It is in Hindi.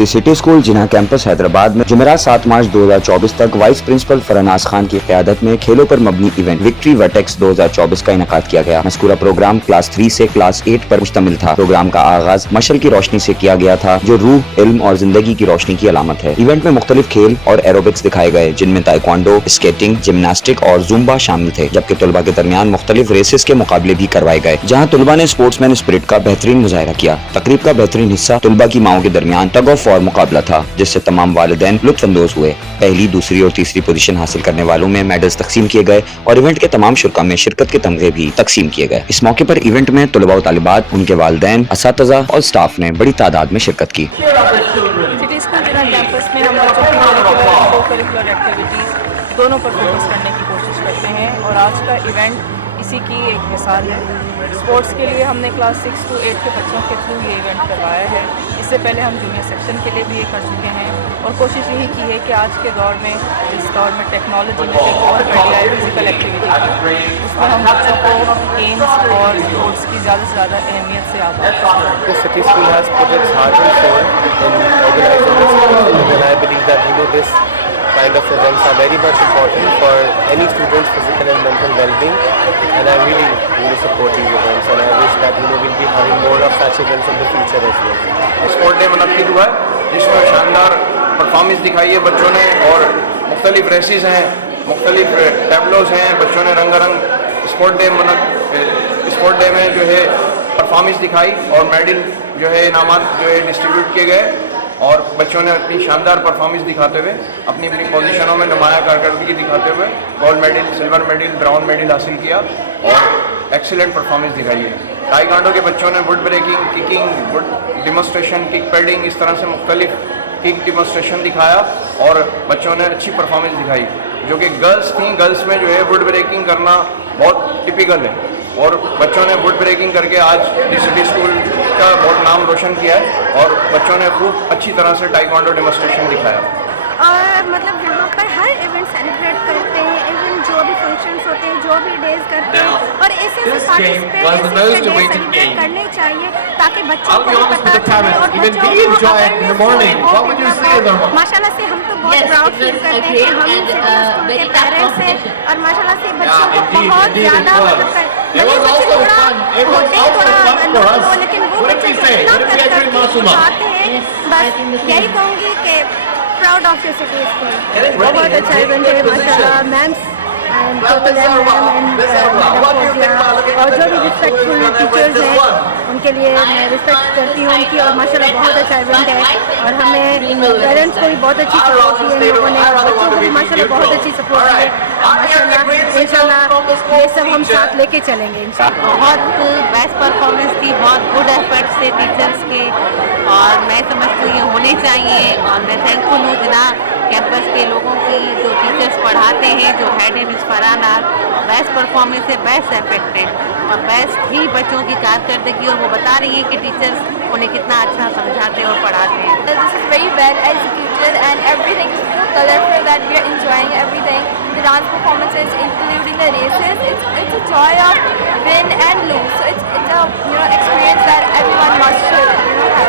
The city school Jinnah campus Hyderabad में जुमेरात 7 मार्च 2024 तक वाइस प्रिंसिपल फरनाज खान की क़यादत में खेलों पर मबनी इवेंट विक्ट्री वर्टेक्स 2024 का इनेकाद किया गया। मज़कूरा प्रोग्राम क्लास 3 से क्लास 8 पर मुश्तमिल था। प्रोग्राम का आगाज मशल की रोशनी से किया गया था, जो रूह, इल्म और जिंदगी की रोशनी की अलामत है। इवेंट में मुख्तलिफ खेल और एरोबिक्स दिखाए गए, जिनमें ताइक्वांडो, स्केटिंग, जिम्नास्टिक और जुम्बा शामिल थे, जबकि तलबा के दरमियान मुख्तलिफ रेसेस के मुकाबले भी करवाए गए, जहाँ तलबा ने स्पोर्ट्समैन स्पिरिट का बेहतरीन मुजाहरा किया। तकरीब का बेहतरीन हिस्सा तलबा की माओं के दरमियान टग ऑफ वॉर मुकाबला था, जिससे तमाम वालिदैन लुत्फानंदोज हुए। पहली, दूसरी और तीसरी पोजीशन हासिल करने वालों में मेडल्स तकसीम किए गए और इवेंट के तमाम शुरा में शिरकत के तमगे भी तकसीम किए गए। इस मौके पर इवेंट में तलबा और तालिबात, उनके वालिदैन, असातिज़ा और स्टाफ ने बड़ी तादाद में शिरकत की। सिटी स्कूल जिला कैंपस में हम बच्चों की को-करिकुलर एक्टिविटीज़ दोनों पर फोकस करने की कोशिश करते हैं और आज का इवेंट इसी की एक मिसाल है। स्पोर्ट्स के लिए हमने क्लास 6 to 8 के बच्चों के थ्रू ये इवेंट करवाया है। इससे पहले हम जूनियर सेक्शन के लिए भी ये कर चुके हैं और कोशिश यही की है कि आज के दौर में, जिस दौर में टेक्नोलॉजी ने टेक ओवर कर लिया है फिजिकल एक्टिविटी की, उसमें हम बच्चों को गेम्स और स्पोर्ट्स की ज़्यादा से ज़्यादा अहमियत से आगाह करें। The city school has put its heart and soul in organizing this event, and I believe that this kind of events are very much important for any student's physical and mental well-being, and I really support these events, and I wish that we'll be having more of such events in the future as well. Sport day मुनक्किद हुआ है, जिसमें शानदार परफॉर्मेंस दिखाई है बच्चों ने और मुख्तलिफ रेसेस हैं, मुख्तलिफ टेबलोज हैं। बच्चों ने रंगारंग स्पोर्ट डे में जो है परफॉर्मेंस दिखाई और मेडल जो है इनामात जो है डिस्ट्रीब्यूट किए गए और बच्चों ने अपनी शानदार परफॉर्मेंस दिखाते हुए अपनी अपनी पोजीशनों में नुमाया कारकर्दगी दिखाते हुए gold medal, silver medal, brown medal हासिल किया और एक्सीलेंट परफॉर्मेंस दिखाई है। ताइक्वांडो के बच्चों ने wood breaking, kicking, wood demonstration, kick padding, इस तरह से मुख्तलिफ किक डिमोस्ट्रेशन दिखाया और बच्चों ने अच्छी परफॉर्मेंस दिखाई। जो कि गर्ल्स थी, गर्ल्स में जो है वुड ब्रेकिंग करना बहुत टिपिकल है और बच्चों ने वुड ब्रेकिंग करके आज सिटी स्कूल का बहुत नाम रोशन किया है और बच्चों ने खूब अच्छी तरह से ताइक्वांडो डेमोस्ट्रेशन दिखाया। और मतलब यहाँ पर हर इवेंट सेलिब्रेट करते हैं, इवेंट जो भी फंक्शंस होते हैं, जो भी डेज करते हैं और ऐसे पार्टिसिपेट सेलिब्रेट करने चाहिए ताकि बच्चों को भी पता चले और माशाल्लाह से हम तो बहुत प्राउड फील करते हैं कि हम सिटी स्कूल के पेरेंट्स हैं और माशाल्लाह से बच्चों को बहुत ज़्यादा लेकिन वो बच्चे आते हैं। बस यही कहूँगी कि proud of your city school. बहुत अच्छा इवेंट है माशाल्लाह। मैम्स एंड और जो भी रिस्पेक्टफुल टीचर्स हैं उनके लिए मैं रिस्पेक्ट करती हूँ उनकी और माशाल्लाह बहुत अच्छा इवेंट है और हमें पेरेंट्स को भी बहुत अच्छी सपोर्ट दी है लोगों ने, बच्चों को भी माशाल्लाह बहुत अच्छी सपोर्ट दी है। माशाल्लाह इंशाल्लाह ये सब हम साथ लेके चलेंगे इंशाल्लाह। बहुत बेस्ट परफॉर्मेंस थी, बहुत गुड एफर्ट्स थे टीचर्स के और मैं समझती हूँ ये होने चाहिए और मैं थैंकफुल हूँ जिना कैंपस के लोगों की, जो टीचर्स पढ़ाते हैं, जो हेड है मिस फरहाना। बेस्ट परफॉर्मेंस है, बेस्ट इफेक्ट है और बेस्ट ही बच्चों की कारकर्दगी और वो बता रही है कि टीचर्स उन्हें कितना अच्छा समझाते और पढ़ाते हैं। This is very well executed and everything is so colorful that we are enjoying everything. The dance performances, including the races, it's a joy of win and lose. So it's a experience that everyone must have.